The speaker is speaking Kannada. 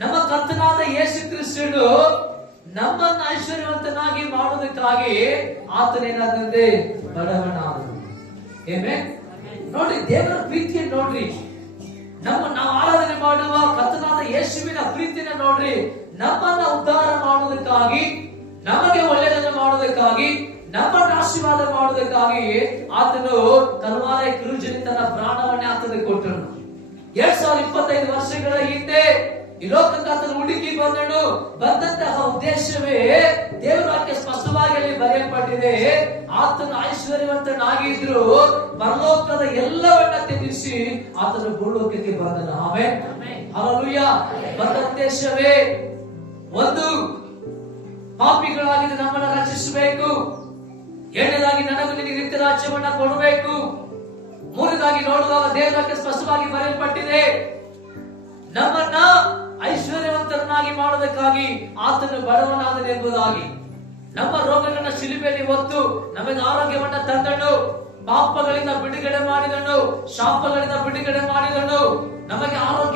ನಮ್ಮ ಕರ್ತನಾದ ಯೇಸು ಕ್ರಿಸ್ತನು ನಮ್ಮನ್ನ ಐಶ್ವರ್ಯವಂತನಾಗಿ ಮಾಡುವುದಕ್ಕಾಗಿ ಆತನೇನಾದಂತೆ ಬಡವಣ ಏಮೇ ನೋಡಿ, ದೇವರ ಪ್ರೀತಿಯನ್ನು ನೋಡ್ರಿ. ನಮ್ಮ ನಾವು ಆರಾಧನೆ ಮಾಡುವ ಕರ್ತನಾದ ಯೇಸುವಿನ ಪ್ರೀತಿನ ನೋಡ್ರಿ. ನಮ್ಮನ್ನ ಉದ್ಧಾರ ಮಾಡುವುದಕ್ಕಾಗಿ, ನಮಗೆ ಒಳ್ಳೆಯದನ್ನು ಮಾಡುವುದಕ್ಕಾಗಿ ನಮ್ಮ ಆಶೀರ್ವಾದ ಮಾಡುವುದಕ್ಕಾಗಿ ಆತನು ಕಲ್ವಾರ ಕಿರುಜನಿ ತನ್ನ ಪ್ರಾಣವನ್ನೇ ಆತನಿಗೆ ಕೊಟ್ಟನು. ಎರಡ್ ಸಾವಿರದ ಇಪ್ಪತ್ತೈದು ವರ್ಷಗಳ ಹಿಂದೆ ಈ ಲೋಕಕ್ಕೆ ಆತನು ಹುಡುಕಿ ಬಂದನು. ಬಂದಂತಹ ಉದ್ದೇಶವೇ ದೇವರ ವಾಕ್ಯ ಸ್ಪಷ್ಟವಾಗಿ ಅಲ್ಲಿ ಬರೆಯಲ್ಪಟ್ಟಿದೆ. ಆತನ ಐಶ್ವರ್ಯವಂತನಾಗಿದ್ರು ಪರಲೋಕದ ಎಲ್ಲವನ್ನ ತ್ಯಜಿಸಿ ಆತನ ಭೂಲೋಕಕ್ಕೆ ಬಂದನು. ಆಮೇಲೆ ಹಲಲುಯ್ಯ ಬಂದ ಉದ್ದೇಶವೇ ಒಂದು ಪಾಪಿಗಳಾಗಿದ್ದು ನಮ್ಮನ್ನ ರಚಿಸಬೇಕು ಎರಡನೇದಾಗಿ ನನಗೂ ನಿನಗೆ ನಿತ್ಯ ರಾಜ್ಯವನ್ನ ಕೊಡಬೇಕು. ಮೂರನೇದಾಗಿ ನೋಡುವಾಗ ದೇವರಕ್ಕೆ ಸ್ಪಷ್ಟವಾಗಿ ಬರೆಯಲ್ಪಟ್ಟಿದೆ. ನಮ್ಮನ್ನ ಮಾಡುವುದಕ್ಕಾಗಿ ಆತನು ಬಡವನಾದನೆಂಬುದಾಗಿ ನಮ್ಮ ರೋಗಗಳನ್ನ ಶಿಲುಬೆಯಲ್ಲಿ ಹೊತ್ತು ನಮಗೆ ಆರೋಗ್ಯವನ್ನ ತಂದನು. ಪಾಪಗಳಿಂದ ಬಿಡುಗಡೆ ಮಾಡಿದನು. ಶಾಪಗಳಿಂದ ಬಿಡುಗಡೆ ಮಾಡಿದನು. ನಮಗೆ ತಂದನು